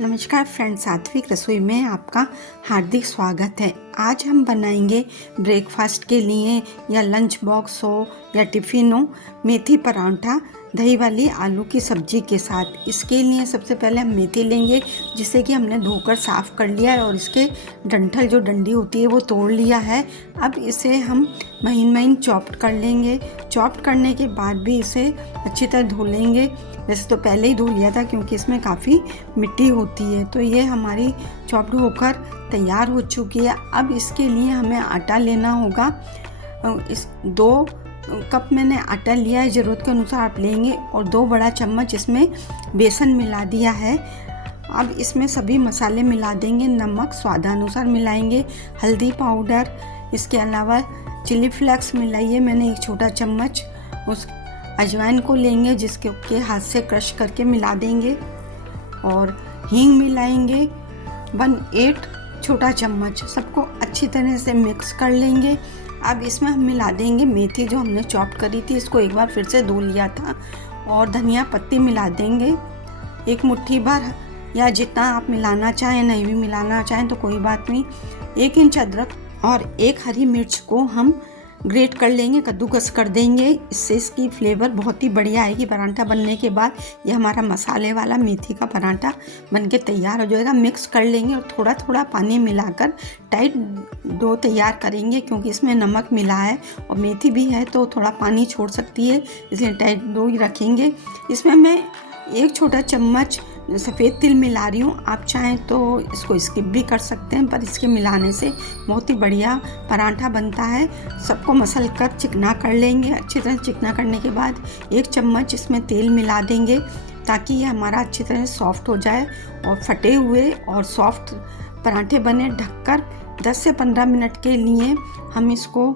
नमस्कार फ्रेंड्स, सात्विक रसोई में आपका हार्दिक स्वागत है। आज हम बनाएंगे ब्रेकफास्ट के लिए या लंच बॉक्स हो या टिफ़िन हो, मेथी परांठा दही वाली आलू की सब्जी के साथ। इसके लिए सबसे पहले हम मेथी लेंगे, जिसे कि हमने धोकर साफ़ कर लिया है और इसके डंठल जो डंडी होती है वो तोड़ लिया है। अब इसे हम महीन महीन चॉप्ड कर लेंगे। चॉप्ड करने के बाद भी इसे अच्छी तरह धो लेंगे। वैसे तो पहले ही धो लिया था क्योंकि इसमें काफ़ी मिट्टी होती है। तो ये हमारी चॉप्ड होकर तैयार हो चुकी है। अब इसके लिए हमें आटा लेना होगा। इस 2 कप मैंने आटा लिया है, ज़रूरत के अनुसार आप लेंगे। और 2 बड़ा चम्मच इसमें बेसन मिला दिया है। अब इसमें सभी मसाले मिला देंगे। नमक स्वादानुसार मिलाएंगे, हल्दी पाउडर, इसके अलावा चिली फ्लेक्स मिलाइए मैंने 1 छोटा चम्मच। उस अजवाइन को लेंगे, जिसके हाथ से क्रश करके मिला देंगे। और हींग मिलाएंगे 1/8 छोटा चम्मच। सबको अच्छी तरह से मिक्स कर लेंगे। अब इसमें हम मिला देंगे मेथी जो हमने चॉप करी थी, इसको एक बार फिर से धो लिया था। और धनिया पत्ती मिला देंगे 1 मुट्ठी भर, या जितना आप मिलाना चाहें, नहीं भी मिलाना चाहें तो कोई बात नहीं। 1 इंच अदरक और 1 हरी मिर्च को हम ग्रेट कर लेंगे, कद्दूकस कर देंगे। इससे इसकी फ्लेवर बहुत ही बढ़िया आएगी। परांठा बनने के बाद ये हमारा मसाले वाला मेथी का परांठा बनके तैयार हो जाएगा। मिक्स कर लेंगे और थोड़ा थोड़ा पानी मिलाकर टाइट डो तैयार करेंगे, क्योंकि इसमें नमक मिला है और मेथी भी है तो थोड़ा पानी छोड़ सकती है, इसलिए टाइट डो ही रखेंगे। इसमें मैं 1 छोटा चम्मच सफ़ेद तिल मिला रही हूँ। आप चाहें तो इसको स्किप भी कर सकते हैं, पर इसके मिलाने से बहुत ही बढ़िया परांठा बनता है। सबको मसल कर चिकना कर लेंगे। अच्छी तरह चिकना करने के बाद 1 चम्मच इसमें तेल मिला देंगे, ताकि ये हमारा अच्छी तरह सॉफ्ट हो जाए और फटे हुए और सॉफ्ट परांठे बने। ढककर 10 से 15 मिनट के लिए हम इसको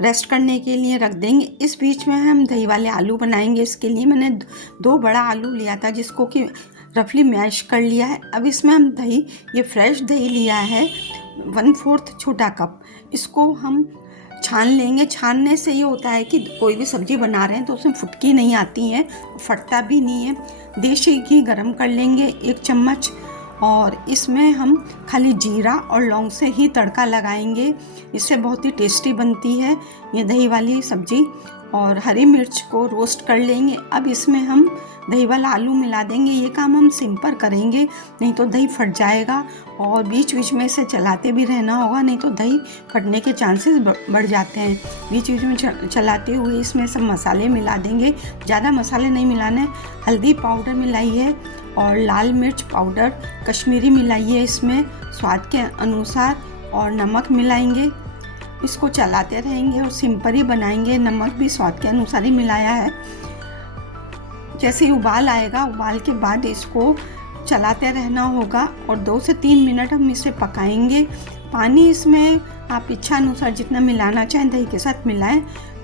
रेस्ट करने के लिए रख देंगे। इस बीच में हम दही वाले आलू बनाएंगे। इसके लिए मैंने 2 बड़ा आलू लिया था, जिसको कि रफली मैश कर लिया है। अब इसमें हम दही, ये फ्रेश दही लिया है 1/4 छोटा कप, इसको हम छान लेंगे। छानने से ये होता है कि कोई भी सब्ज़ी बना रहे हैं तो उसमें फुटकी नहीं आती है, फटता भी नहीं है। देसी घी गरम कर लेंगे 1 चम्मच, और इसमें हम खाली जीरा और लौंग से ही तड़का लगाएंगे। इससे बहुत ही टेस्टी बनती है ये दही वाली सब्ज़ी। और हरी मिर्च को रोस्ट कर लेंगे। अब इसमें हम दही वाला आलू मिला देंगे। ये काम हम सिंपल करेंगे, नहीं तो दही फट जाएगा। और बीच बीच में इसे चलाते भी रहना होगा, नहीं तो दही फटने के चांसेस बढ़ जाते हैं। बीच बीच में चलाते हुए इसमें सब मसाले मिला देंगे। ज़्यादा मसाले नहीं मिलाने। हल्दी पाउडर मिलाइए और लाल मिर्च पाउडर कश्मीरी मिलाइए इसमें स्वाद के अनुसार, और नमक मिलाएंगे। इसको चलाते रहेंगे और सिंपल ही बनाएंगे। नमक भी स्वाद के अनुसार ही मिलाया है। जैसे ही उबाल आएगा, उबाल के बाद इसको चलाते रहना होगा और 2 से 3 मिनट हम इसे पकाएंगे। पानी इसमें आप इच्छा अनुसार जितना मिलाना चाहें दही के साथ मिलाएं।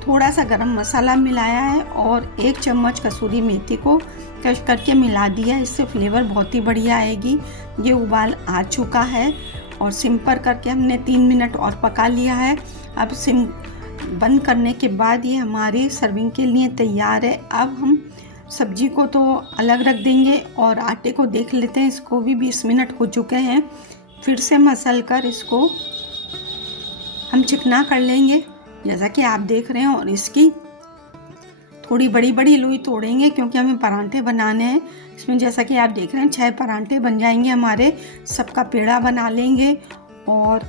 थोड़ा सा गरम मसाला मिलाया है और 1 चम्मच कसूरी मेथी को क्रश करके मिला दिया। इससे फ्लेवर बहुत ही बढ़िया आएगी। ये उबाल आ चुका है और सिम पर करके हमने 3 मिनट और पका लिया है। अब सिम बंद करने के बाद ये हमारी सर्विंग के लिए तैयार है। अब हम सब्जी को तो अलग रख देंगे और आटे को देख लेते हैं। इसको भी 20 मिनट हो चुके हैं। फिर से मसल कर इसको हम चिकना कर लेंगे, जैसा कि आप देख रहे हैं। और इसकी थोड़ी बड़ी बड़ी लोई तोड़ेंगे, क्योंकि हमें परांठे बनाने हैं। इसमें जैसा कि आप देख रहे हैं 6 परांठे बन जाएंगे हमारे। सबका पेड़ा बना लेंगे और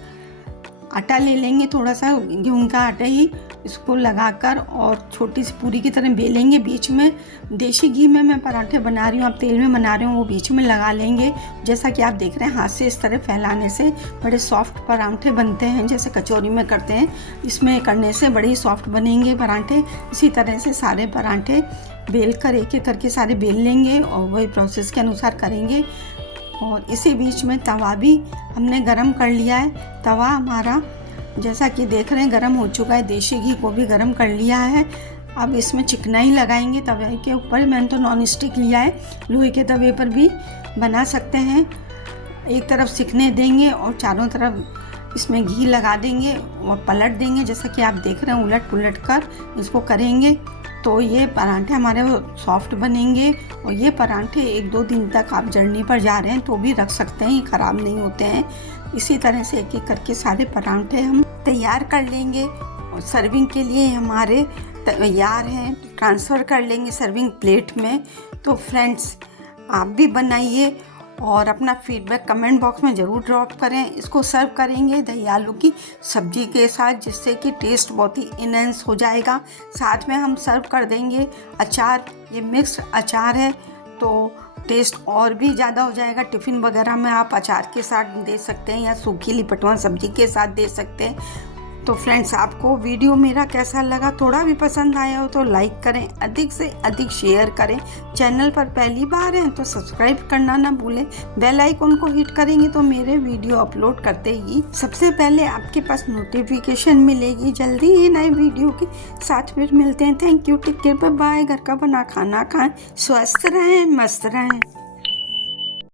आटा ले लेंगे, थोड़ा सा गेहूं का आटा ही, इसको लगाकर और छोटी सी पूरी की तरह बेलेंगे। बीच में देसी घी में मैं परांठे बना रही हूँ, आप तेल में बना रहे हो, वो बीच में लगा लेंगे। जैसा कि आप देख रहे हैं, हाथ से इस तरह फैलाने से बड़े सॉफ्ट परांठे बनते हैं, जैसे कचौरी में करते हैं। इसमें करने से बड़े सॉफ्ट बनेंगे परांठे। इसी तरह से सारे परांठे बेल कर एक एक करके सारे बेल लेंगे और वही प्रोसेस के अनुसार करेंगे। और इसी बीच में तवा भी हमने गरम कर लिया है। तवा हमारा जैसा कि देख रहे हैं गरम हो चुका है। देसी घी को भी गरम कर लिया है। अब इसमें चिकना ही लगाएंगे तवे के ऊपर। मैंने तो नॉन स्टिक लिया है, लोहे के तवे पर भी बना सकते हैं। एक तरफ सिकने देंगे और चारों तरफ इसमें घी लगा देंगे और पलट देंगे। जैसा कि आप देख रहे हैं उलट पुलट कर इसको करेंगे तो ये पराठे हमारे सॉफ्ट बनेंगे और ये पराठे 1-2 दिन तक आप जर्नी पर जा रहे हैं तो भी रख सकते हैं, ये ख़राब नहीं होते हैं। इसी तरह से एक एक करके सारे पराठे हम तैयार कर लेंगे और सर्विंग के लिए हमारे तैयार हैं। ट्रांसफ़र कर लेंगे सर्विंग प्लेट में। तो फ्रेंड्स, आप भी बनाइए और अपना फीडबैक कमेंट बॉक्स में ज़रूर ड्रॉप करें। इसको सर्व करेंगे दही आलू की सब्ज़ी के साथ, जिससे कि टेस्ट बहुत ही इनहेंस हो जाएगा। साथ में हम सर्व कर देंगे अचार। ये मिक्स अचार है तो टेस्ट और भी ज़्यादा हो जाएगा। टिफ़िन वगैरह में आप अचार के साथ दे सकते हैं या सूखी लिपटवान सब्ज़ी के साथ दे सकते हैं। तो फ्रेंड्स, आपको वीडियो मेरा कैसा लगा? थोड़ा भी पसंद आया हो तो लाइक करें, अधिक से अधिक शेयर करें। चैनल पर पहली बार हैं तो सब्सक्राइब करना ना भूलें। बेल आइकन को हिट करेंगे तो मेरे वीडियो अपलोड करते ही सबसे पहले आपके पास नोटिफिकेशन मिलेगी। जल्दी ही नए वीडियो के साथ फिर मिलते हैं। Thank you, take care, bye bye. घर का बना खाना खाएं, स्वस्थ रहें, मस्त रहें।